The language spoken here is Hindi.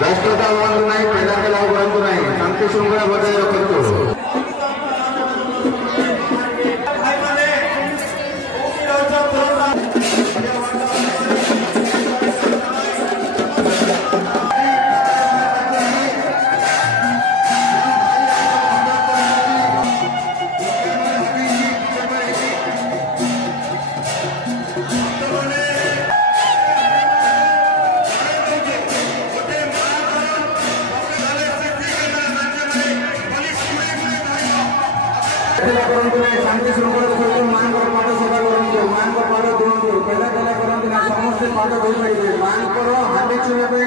व्यस्तता हुआ नहीं, पेड़ा के लाभ बंद नहीं, शांति श्रृंखला बजाय रखो। शांति श्रृंखला सहित मां को पाठ सभा करते मां को पाठ दिखाते पहला पहला करते ना समस्त पाठ हो पाए मां को हाथी छुआ पे